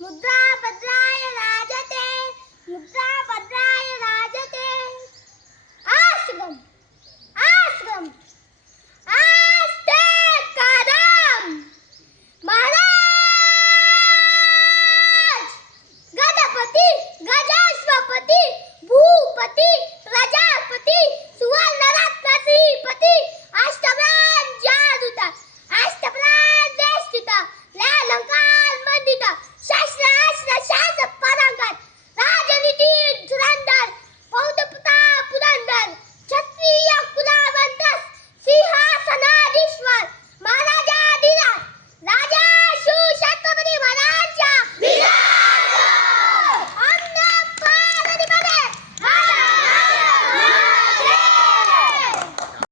मुद्रा भद्राय राजते मुद्रा भद्राय राजते आश्रम आश्रम आस्ते कदम महाराज गणपती गजाश्वपती भूपती प्रजापती सुवर्णरत्नश्रीपती अष्टप्राण जादूता अष्टप्राण देशस्थिता लालंकार मंडिता शस्त्र अस्त्र शास्त्र